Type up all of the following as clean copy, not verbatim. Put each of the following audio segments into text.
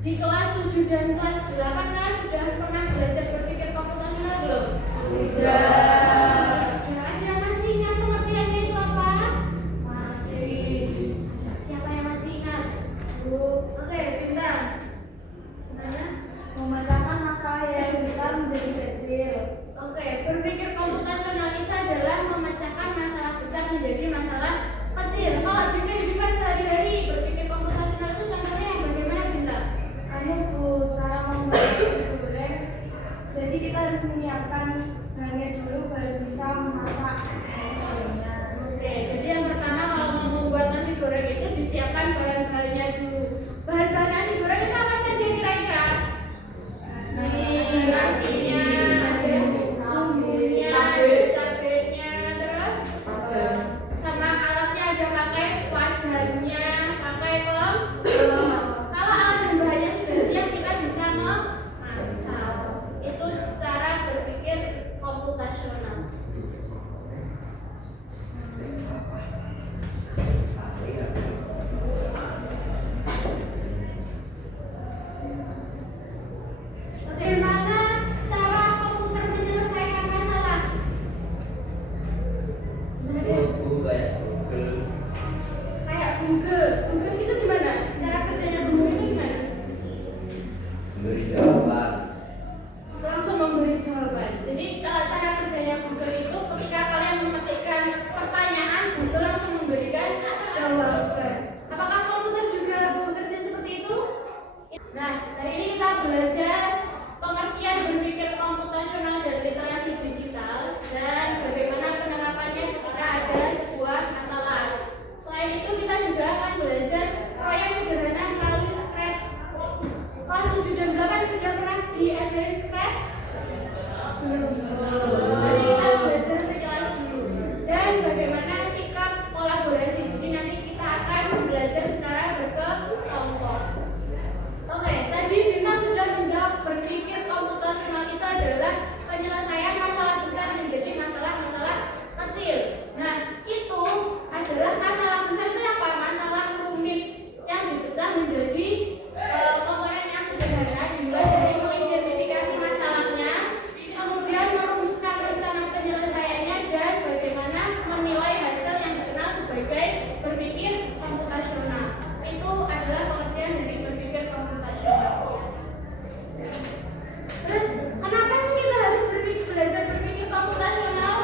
Di kelas 7 dan kelas 8 kan sudah pernah belajar berpikir komputasional belum? Sudah. Ada yang masih ingat pengertiannya itu apa? Masih. Siapa yang masih ingat? Bu. Oke, Bintang. Gimana? Memecahkan masalah yang besar menjadi kecil. Oke, berpikir komputasional itu adalah memecahkan masalah besar menjadi masalah kecil. Kalau di kehidupan sehari-hari berpikir komputasional itu contohnya yang bagaimana, Bintang? Bu, cara membuat nasi goreng. Jadi kita harus menyiapkan bahannya dulu baru bisa memasak nasi gorengnya. Oke, jadi yang pertama kalau mau membuat nasi goreng itu disiapkan bahan-bahannya dulu. Bahan-bahan nasi goreng itu apa saja kira-kira? Nasinya, bumbunya, cabenya, terus sama alatnya ada pakai wajannya, pakai kompor. Kalau alat dan bahannya sudah siap kita bisa memasak. Itu cara berpikir komputasional. Bagaimana cara komputer menyelesaikan masalah? Kayak Google. Google itu gimana? Cara kerjanya Google itu gimana? Memberi jawaban. Langsung memberi jawaban. Jadi kalau cara kerjanya Google itu ketika kalian mengetikkan pertanyaan, Google langsung memberikan jawaban. Apakah komputer juga bekerja seperti itu? Nah, hari ini kita belajar pengertian berpikir komputasional dan literasi digital dan bagaimana penerapannya ketika ada sebuah masalah. Selain itu kita juga akan belajar proyek sederhana melalui Scratch. Kelas 7 dan 8 sudah pernah diajarin Scratch? Belum. Nanti kita belajar sekilas dulu. Dan bagaimana sikap kolaborasi. Jadi nanti kita akan belajar secara berkelompok. Oke, tadi Bintang sudah menjawab berpikir komputasional itu adalah penyelesaian masalah besar menjadi masalah-masalah kecil. Nah, itu adalah masalah besar itu apa? Masalah rumit yang dipecah menjadi komponen yang sederhana, dimulai dari mengidentifikasi masalahnya, kemudian merumuskan rencana penyelesaiannya dan bagaimana menilai hasil yang dikenal sebagai berpikir komputasional. Itu adalah pengertian dari berpikir komputasional. Terus, kenapa sih kita harus belajar berpikir komputasional?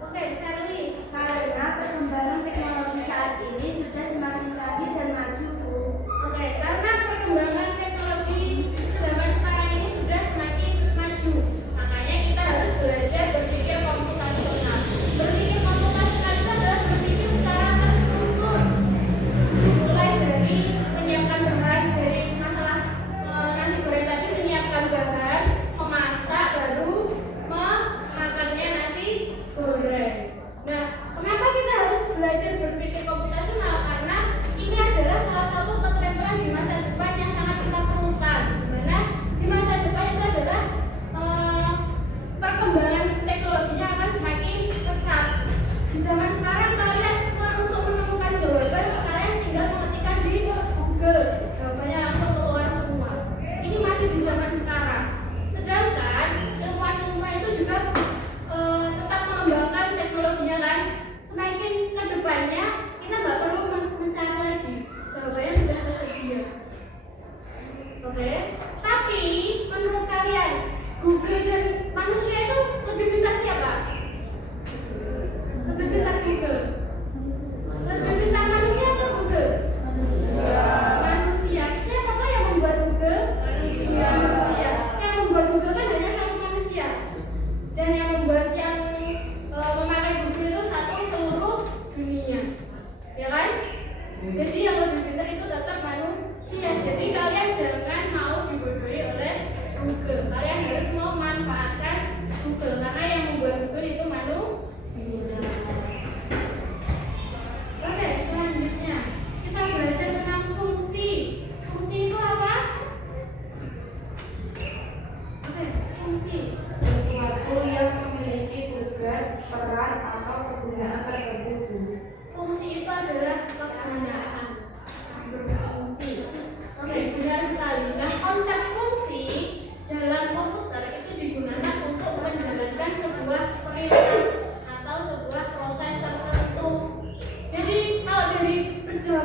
Oke, Shirley. Karena perkembangan teknologi saat ini sudah semakin canggih dan maju, Bu. Oke, karena perkembangan teknologi zaman sekarang ini sudah semakin maju, makanya kita harus belajar berpikir komputasional. Berpikir komputasional itu adalah berpikir secara terstruktur, mulai dari menyiapkan bahan dari masalah nasi goreng tadi, menyiapkan bahan, memasak, baru memakannya nasi goreng. Nah, kenapa kita harus belajar berpikir komputasional? Karena ini adalah salah satu keterampilan di masa depan yang sangat kita perlukan. Dimana di masa depan itu adalah perkembangan teknologinya akan semakin pesat. Di zaman sekarang kalian untuk menemukan jawaban, kalian tinggal mengetikkan di Google, jawabannya langsung keluar semua. Ini masih di zaman sekarang. Sedangkan ilmuwan-ilmuwan itu juga tetap mengembangkan teknologinya kan. Semakin ke depannya kita nggak perlu mencari lagi, jawabannya sudah tersedia. Oke, tapi menurut kalian Google dan manusia itu lebih pintar siapa? Lebih pintar Google. Lebih pintar manusia atau Google? Manusia. Siapa tuh yang membuat Google? Manusia. Yang membuat Google kan hanya satu manusia. Dan yang membuat memakai Google itu satu seluruh dunia. Ya kan? Jadi yang lebih pintar itu tetap manusia. Jadi kalian jangan mau dibodohi oleh Google. Kalian harus memanfaatkan Google karena yang membuat Google itu manusia. Oke, selanjutnya kita belajar tentang fungsi. Fungsi itu apa? Oke, fungsi. Sesuatu yang memiliki tugas, peran, atau kegunaan tertentu. Fungsi itu adalah kegunaan, berfungsi.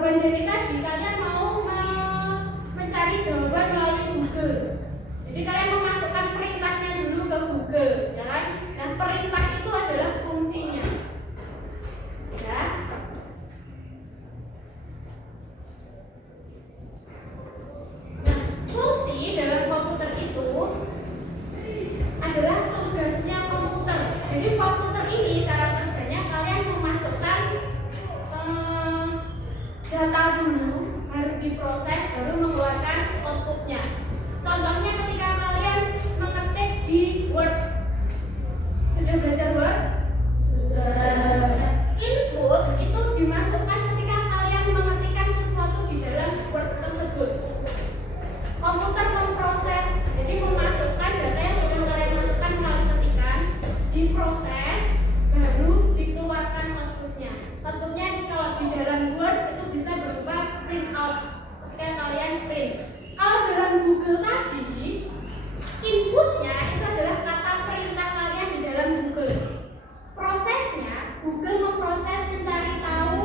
jawaban dari tadi, kalian mau mencari jawaban melalui Google. Jadi kalian memasukkan perintahnya dulu ke Google, ya kan? Dan perintah itu adalah fungsinya. Ya. Nah, fungsi dalam komputer itu adalah tugasnya komputer. Jadi komputer ini cara kerjanya kalian memasukkan data dulu, harus diproses, baru mengeluarkan outputnya. Contohnya ketika kalian mengetik di Word. Sudah belajar Word? Sudah. Input itu dimasukkan ketika kalian mengetikkan sesuatu di dalam Word tersebut. Komputer memproses, jadi memasukkan data yang sudah kalian masukkan melalui ketikan, diproses, baru dikeluarkan outputnya. Outputnya kalau di dalam Word itu bisa berupa print out ketika kalian print. Kalau dalam Google tadi, inputnya itu adalah kata perintah kalian di dalam Google. Prosesnya, Google memproses mencari tahu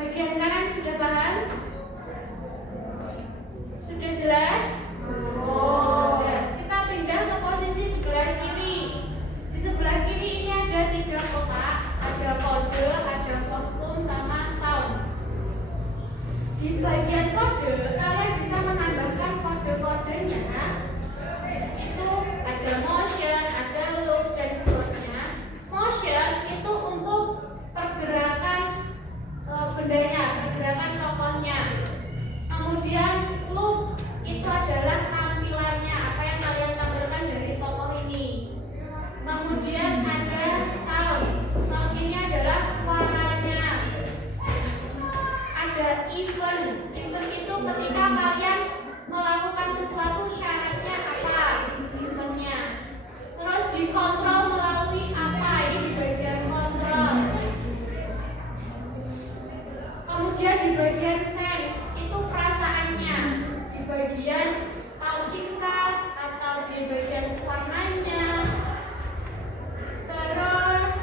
Bagian kanan sudah paham? Sudah jelas? Oh, kita pindah ke posisi sebelah kiri. Di sebelah kiri ini ada 3 kotak, ada kode, ada kostum, sama sound. Di bagian kode, kalian bisa menambahkan kode-kodenya. Itu ada motion, ada looks, dan seterusnya. Motion itu untuk pergerakan bendanya, pergerakan tokohnya. Kemudian looks itu adalah tampilannya, apa yang kalian tampilkan dari tokoh ini. Kemudian ada sound, sound ini adalah suaranya. Ada event, event itu ketika kalian melakukan sesuatu syaratnya apa eventnya. Terus dikontrol melalui apa, ini di bagian kontrol. Kemudian di bagian sense itu perasaannya, di bagian paucingkat atau di bagian warnanya. Terus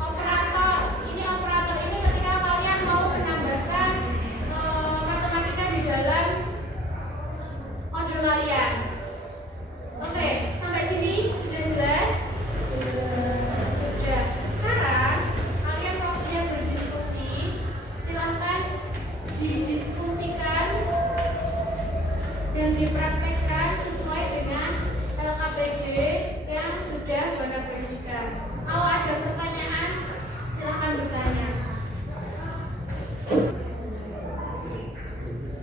operator, ini operator ini ketika kalian mau menambahkan matematika di dalam modul kalian. Oke, sampai sini sudah jelas? Sudah. Sekarang kalian waktunya berdiskusi. Silahkan didiskusikan dan dipraktekkan sesuai dengan LKPD yang sudah Bunda bagikan. Kalau ada pertanyaan, silahkan bertanya.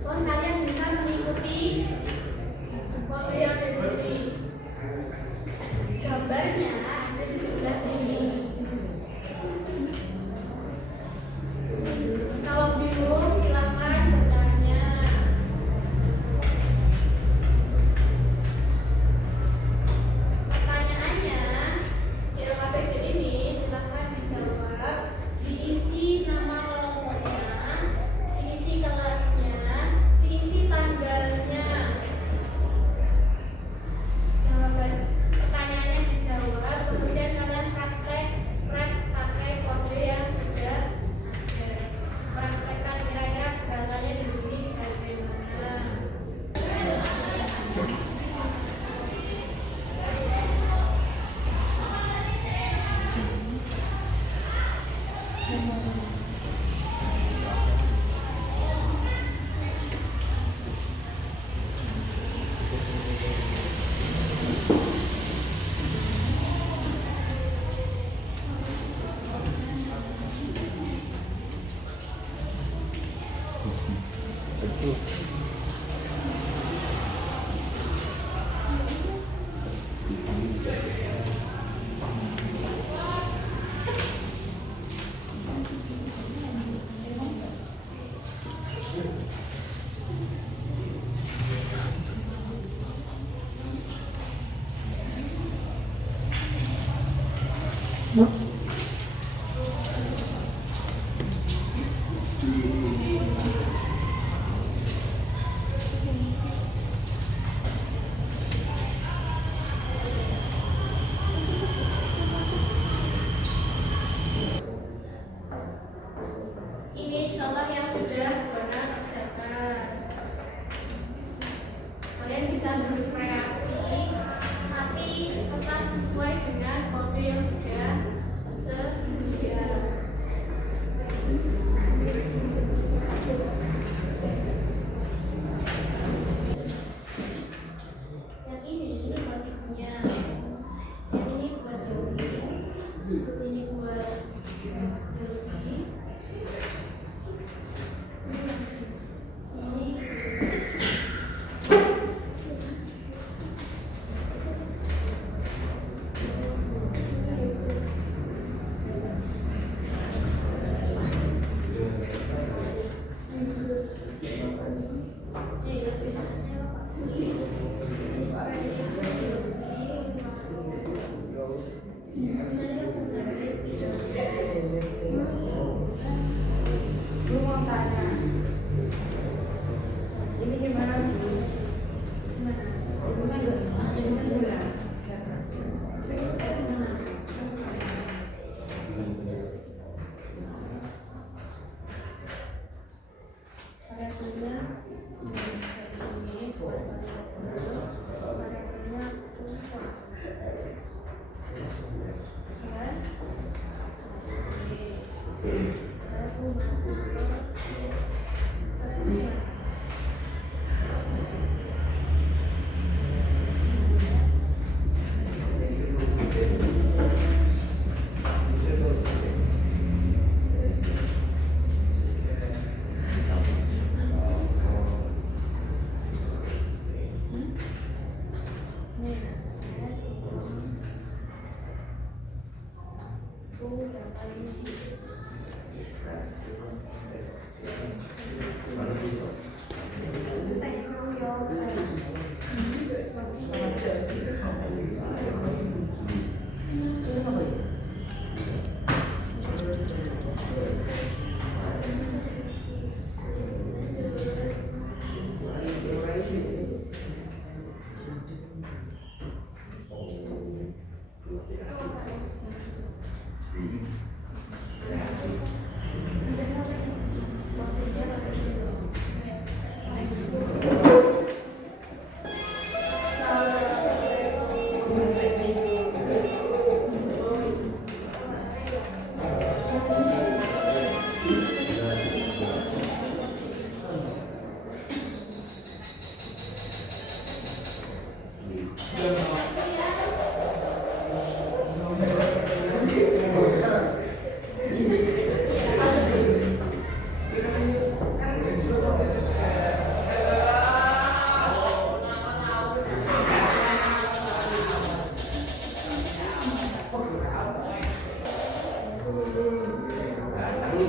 Kalian bisa mengikuti waktu yang ada di sini. Gambarnya ada di sebelah sini. Kalau bingung silakan bertanya. Pertanyaannya di LKPD ini silakan dijawab, diisi nama kelompoknya, diisi kelasnya, diisi tanggalnya. Jawaban pertanyaannya dijawab, kemudian kalian praktek spread pakai kode yang sudah ada. Praktekkan kira-kira gerakannya di sini bagaimana.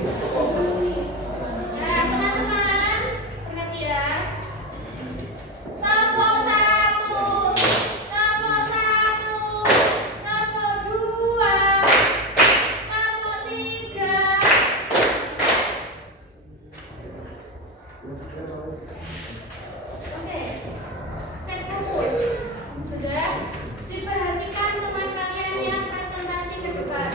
Nah, teman-teman, perhatian. Tepuk 1, tepuk 1, tepuk 2, tepuk 3. Oke, cek fokus. Sudah diperhatikan teman kalian yang presentasi ke depan.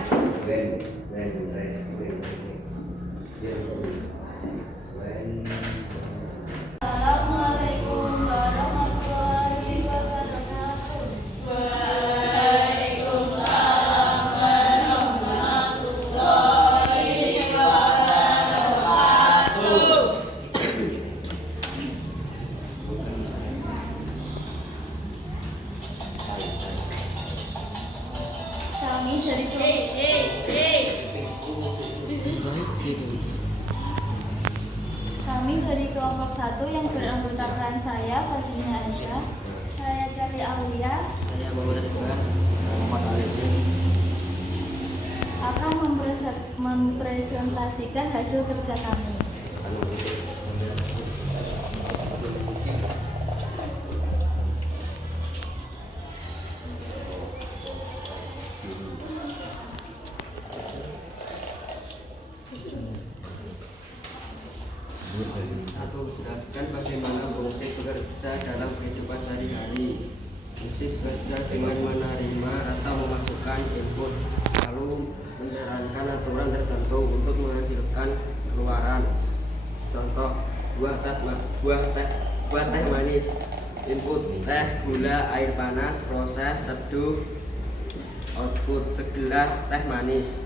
Assalamualaikum warahmatullahi wabarakatuh. Waalaikumsalam warahmatullahi wabarakatuh. Kami dari Kami dari kelompok 1 yang beranggotakan saya, Fasilnya Aisyah, saya Charlie Aulia, Saya Muhammad Iqbal, Muhammad Alif. akan mempresentasikan hasil kerja kami. Satu, jelaskan bagaimana fungsi bekerja dalam kehidupan sehari-hari. Fungsi bekerja dengan menerima atau memasukkan input, lalu menjalankan aturan tertentu untuk menghasilkan keluaran. Contoh, buah teh manis. Input teh, gula, air panas, proses, seduh. Output segelas teh manis.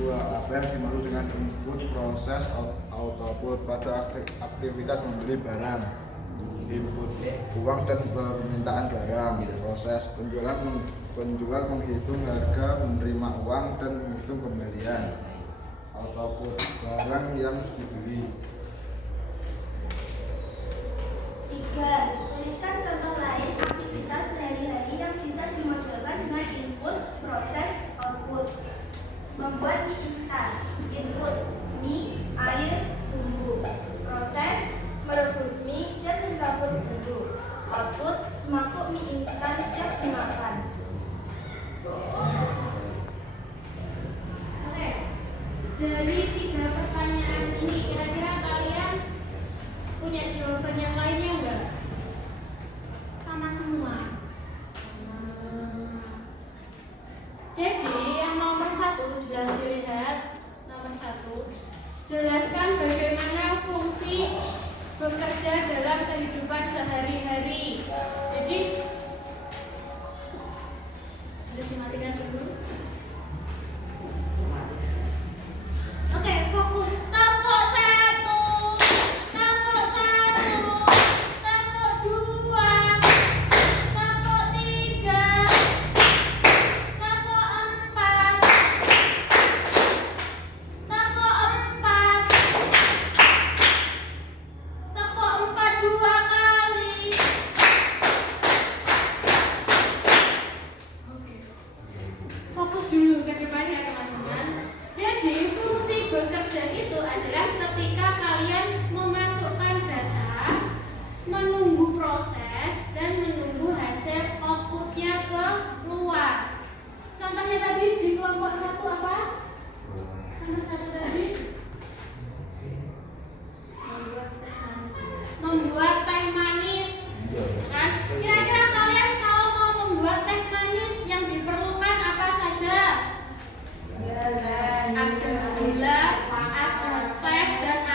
Apa yang dimaksud dengan input, proses, output pada aktivitas membeli barang. Input uang dan permintaan barang. Proses penjual menghitung harga, menerima uang dan menghitung kembalian. Output barang yang dibeli. 3. Tuliskan contoh lain aktivitas sehari-hari yang bisa dimodelkan dengan input, proses, output. Membuat mie instan. Input mie, air, bumbu. Proses merebus mie dan mencampur bumbu. Output semangkuk mie instan siap dimakan. Oke, dari 3 pertanyaan ini kira-kira kalian punya jawaban yang lainnya enggak? Sama semua. Jadi yang nomor 1 sudah dilihat. Nomor 1, jelaskan bagaimana fungsi bekerja dalam kehidupan sehari-hari. Jadi harus dimatikan dulu. Oke, fokus. Tepuk 1, tepuk 1, tepuk 2, tepuk 3, tepuk 4, tepuk 4, tepuk 4 2 kali. Oke. Fokus dulu ke depannya teman-teman. Jadi fungsi bekerja itu adalah ketika kalian memasukkan data, menunggu proses dan menunggu hasil outputnya keluar. Contohnya tadi di kelompok 1 apa? Nomor 1 tadi membuat teh manis. Kan? Kira-kira kalian kalau mau membuat teh manis yang diperlukan apa saja? Ada gula, ada teh, dan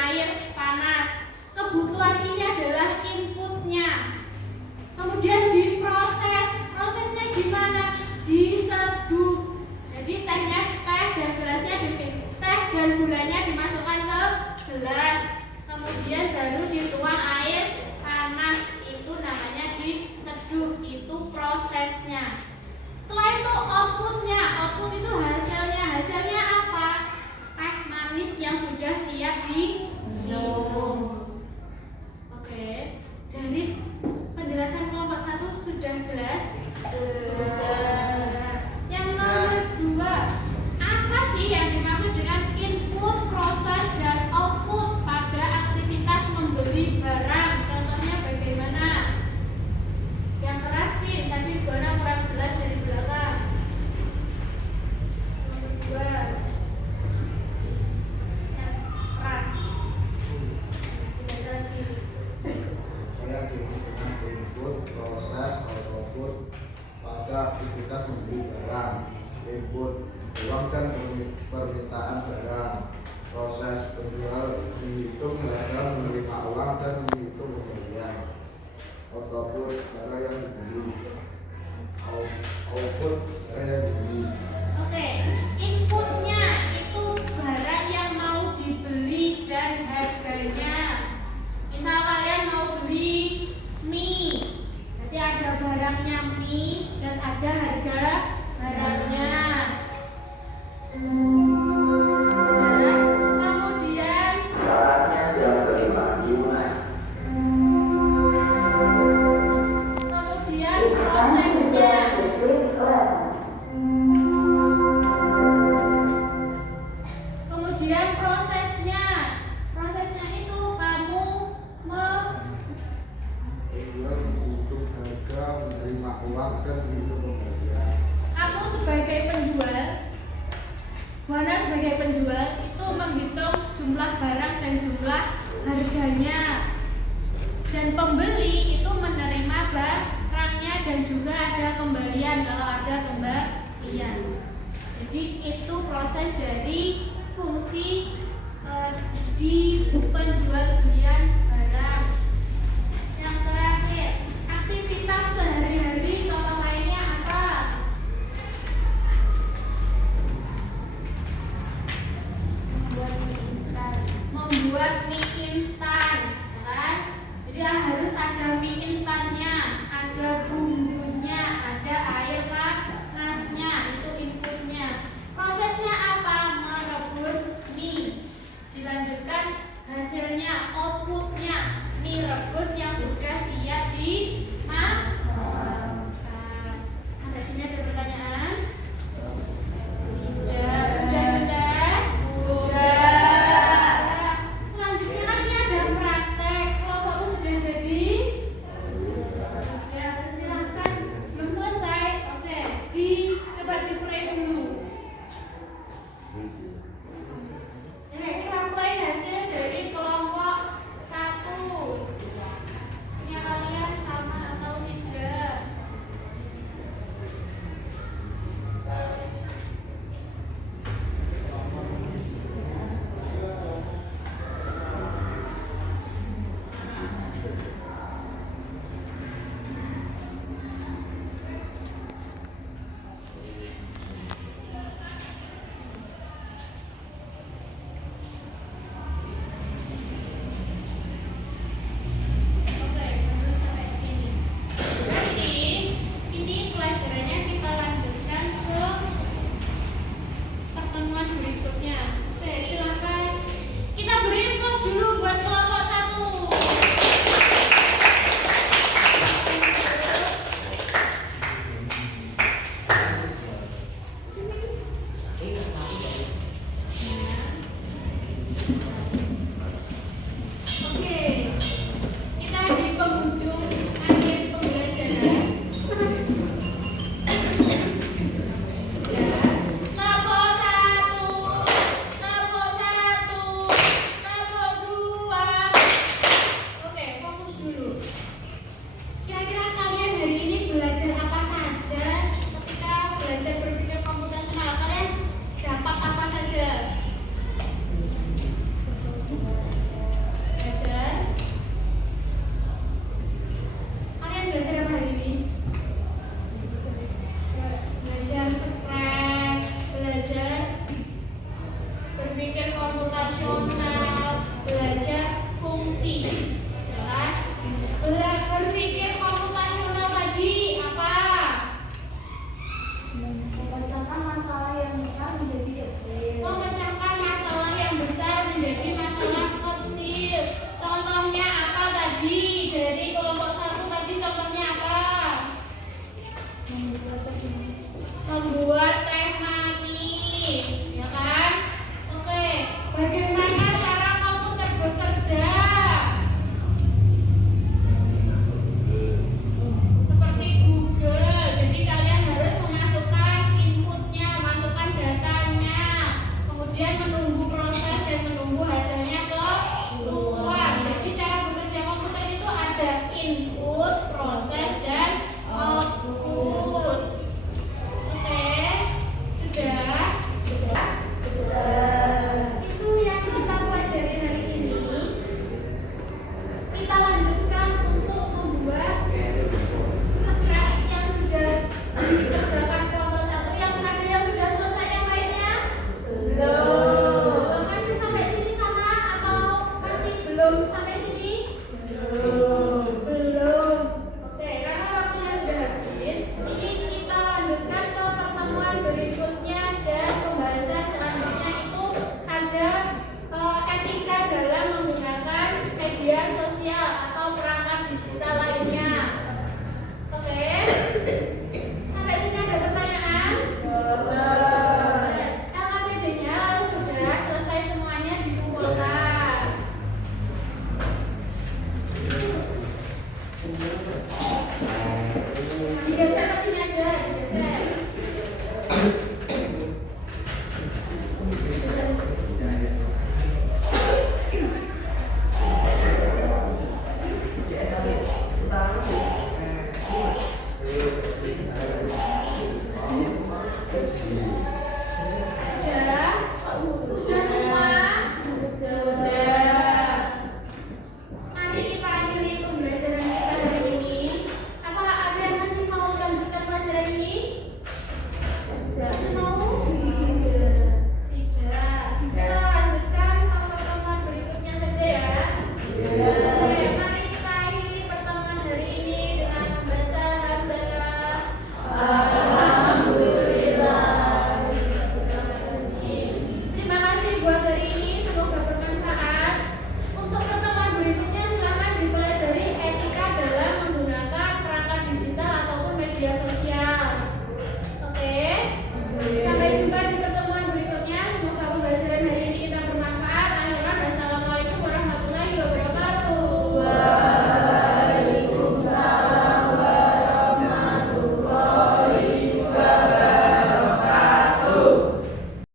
dan permintaan barang. Proses penjual menghitung harga, menerima uang, dan menghitung pembelian. Output barang yang dibeli. Output barang yang dibeli. Oke, inputnya itu barang yang mau dibeli dan harganya. Misal kalian mau beli mie, jadi ada barangnya mie dan ada harga barangnya. Dan kemudian Syaratnya yang kelima dimulai. kemudian prosesnya. Kemudian prosesnya itu kamu Penjual menghitung harga, menerima uang, dan menghitung pembelian. kamu sebagai penjual, Buana sebagai penjual itu menghitung jumlah barang dan jumlah harganya, dan pembeli itu menerima barangnya dan juga ada kembalian kalau ada kembalian. Jadi itu proses dari fungsi di penjual belian barang. Yang terakhir, aktivitas sehari-hari contoh lainnya apa? Membuat mie instan, kan? Jadi harus ada mie instannya, ada bumbunya, ada air panasnya, itu inputnya. Prosesnya apa? Merebus mie. Dilanjutkan hasilnya, outputnya, mie rebus yang sudah siap dimakan. Sampai sini ada pertanyaan? Sudah jelas? Selanjutnya kan ini ada praktek. Kelompokmu sudah jadi? Ya, silahkan. Belum selesai? Oke, coba di play dulu. Oke, kita play hasil dari kelompok 1. Punya kalian sama atau tidak? Oke, baru sampai sini. Nanti ini pelajarannya kita lanjutkan ke pertemuan berikutnya. Oke, silakan. Kita beri plus dulu buat kelompok 1. Oke, kita di penghujung akhir pembelajaran. Ya, kelompok 1, kelompok 2. Oke, fokus dulu. Kira-kira kalian hari ini belajar apa saja? Ketika belajar berpikir komputasional, kalian dapat apa saja? Belajar. Kalian belajar apa hari ini? Belajar spread, belajar berpikir komputasional.